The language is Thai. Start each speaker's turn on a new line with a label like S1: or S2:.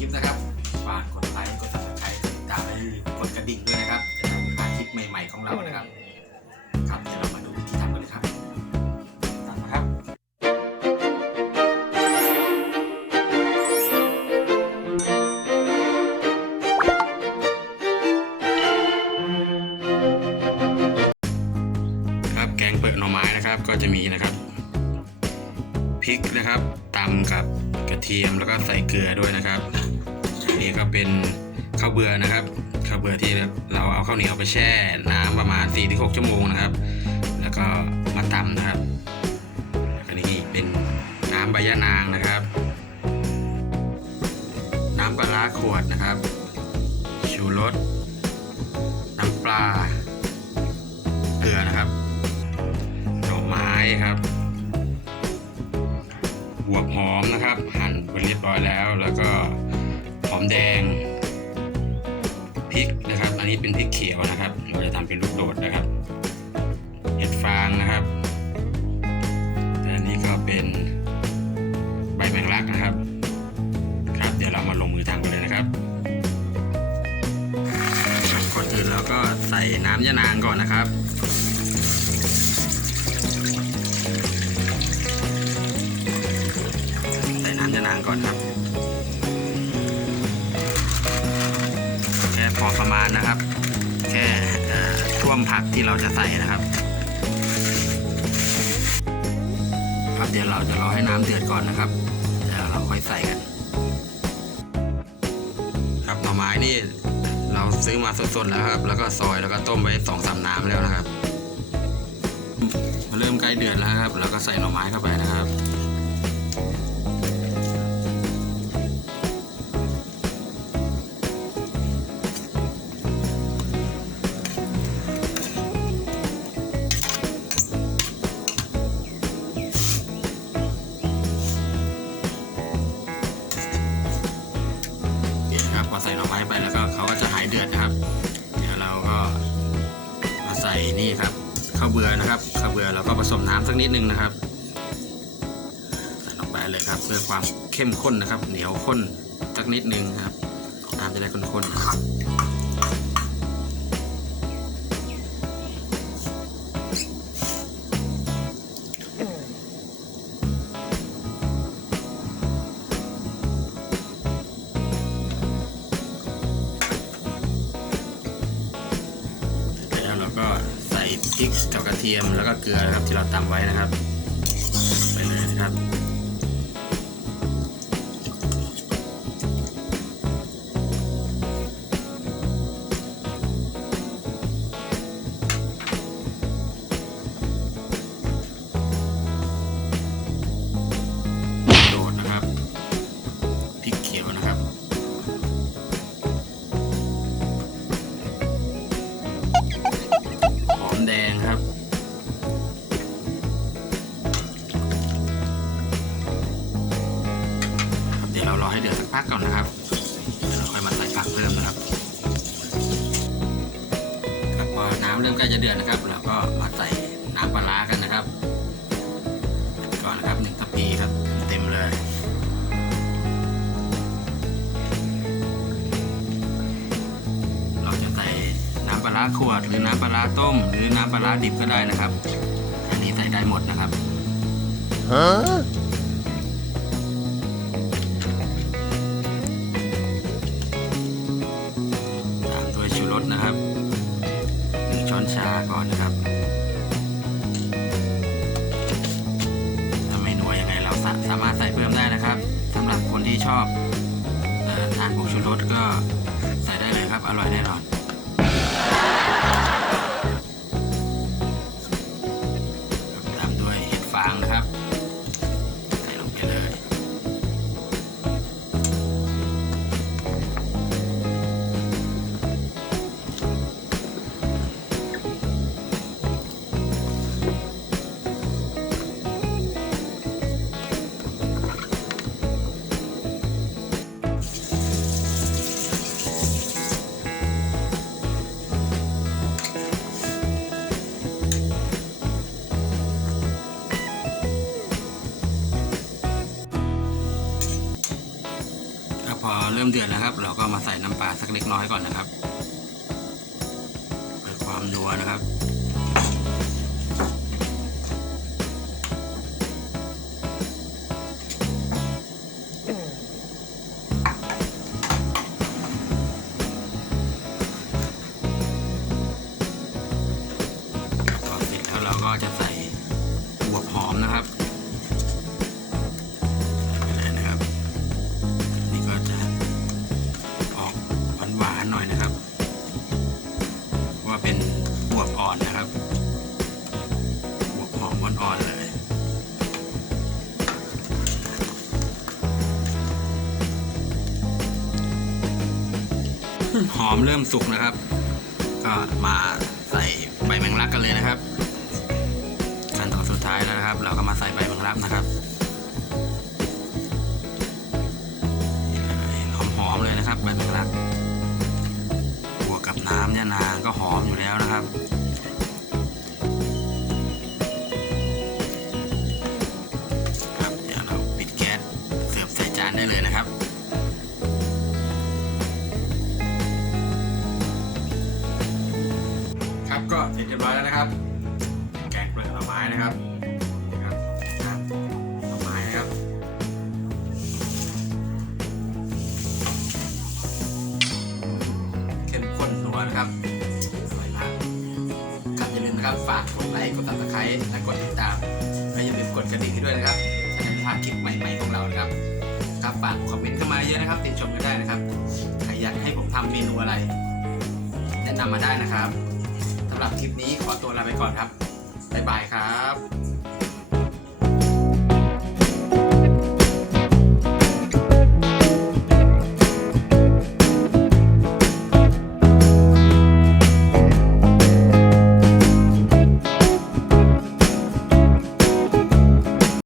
S1: คลิปนะครับ ฝากกดไลค์ กดซับสไครต์กดติดตามและอย่าลืมกดกระดิ่งด้วยนะครับ จะได้ไม่พลาดคลิปใหม่ๆของเรานะครับ ครับเดี๋ยวเรามาดูวิธีทำกันเลยครับตามมาครับ ครับแกงเปิดหน่อไม้นะครับ ก็จะมีนะครับ พริกนะครับตำกับ กระเทียมแล้วก็ใส่เกลือด้วยนะครับอันนี้ก็เป็นข้าวเบื่อนะครับข้าวเบื่อที่เราเอาข้าวเหนียวไปแช่น้ำประมาณ 4-6 ชั่วโมงนะครับ แล้วก็มาตำนะครับอันนี้เป็นน้ำใบยะนางนะครับ น้ำปลาร้าขวดนะครับ ชูรสน้ำปลาเกลือนะครับหน่อไม้ครับ บวหอมนะครับ หั่นไปเรียบร้อยแล้ว แล้วก็หอมแดงพริกนะครับ อันนี้เป็นพริกเขียวนะครับ เราจะทำเป็นลูกโดดนะครับ เห็ดฟางนะครับและอันนี้ก็เป็นใบแมงลักนะครับ ครับเดี๋ยวเรามาลงมือทำกันเลยนะครับครับก่อนอื่นเราก็ใส่น้ำยะนางก่อนนะครับ ก่อนครับแค่พอประมาณนะครับ แค่ท่วมผักที่เราจะใส่นะครับครับเดี๋ยวเราจะรอให้น้ำเดือดก่อนนะครับเดี๋ยวเราค่อยใส่กัน ครับหน่อไม้นี่เราซื้อมาสดๆแล้วครับ แล้วก็ซอยแล้วก็ต้มไว้สองสามน้ำแล้วนะครับ เริ่มใกล้เดือดแล้วครับ แล้วก็ใส่หน่อไม้เข้าไปนะครับ ใส่นี่ครับข้าวเบื่อนะครับข้าวเบื่อเราก็ผสมน้ำสักนิดนึงนะครับใส่ลงไปเลยครับ เพื่อความเข้มข้นนะครับ เหนียวข้นสักนิดนึงครับน้ำจะได้ข้นๆครับ แล้วก็ใส่พริกกับกระเทียมแล้วก็เกลือนะครับที่เราตำไว้นะครับ ไปเลยนะครับ เริ่มใกล้จะเดือดนะครับเราก็มาใส่น้ำปลาร้ากันนะครับ ก่อนนะครับหนึ่งทัพพีครับเต็มเลยเราจะใส่น้ำปลาร้าขวดหรือน้ำปลาร้าต้ม หรือน้ำปลาร้าดิบก็ได้นะครับ อันนี้ใส่ได้หมดนะครับ
S2: Huh?
S1: ส่ได้ เริ่มเดือดแล้วครับ เราก็มาใส่น้ำปลาสักเล็กน้อยก่อนนะครับเพื่อความนัวนะครับ หอมเริ่มสุกนะครับ ก็มาใส่ใบแมงลักกันเลยนะครับขั้นตอนสุดท้ายแล้วนะครับ เราก็มาใส่ใบแมงลักนะครับหอมๆเลยนะครับใบแมงลักบวกกับน้ำเนี่ยนางก็หอมอยู่แล้วนะครับครับเดี๋ยวเราปิดแก๊สเสิร์ฟใส่จานได้เลยนะครับ นะครับสวยมากครับอย่าลืมนะครับฝากกดไลค์กดติดตามและกดติดตามและอย่าลืมกดกระดิ่งให้ด้วยนะครับจะได้พลาดคลิปใหม่ๆของเรานะครับครับฝากคอมเมนต์เข้ามาเยอะนะครับ ติดชมกันได้นะครับใครอยากให้ผมทำเมนูอะไร แนะนำมาได้นะครับสำหรับคลิปนี้ขอตัวลาไปก่อนครับบ๊ายบายครับ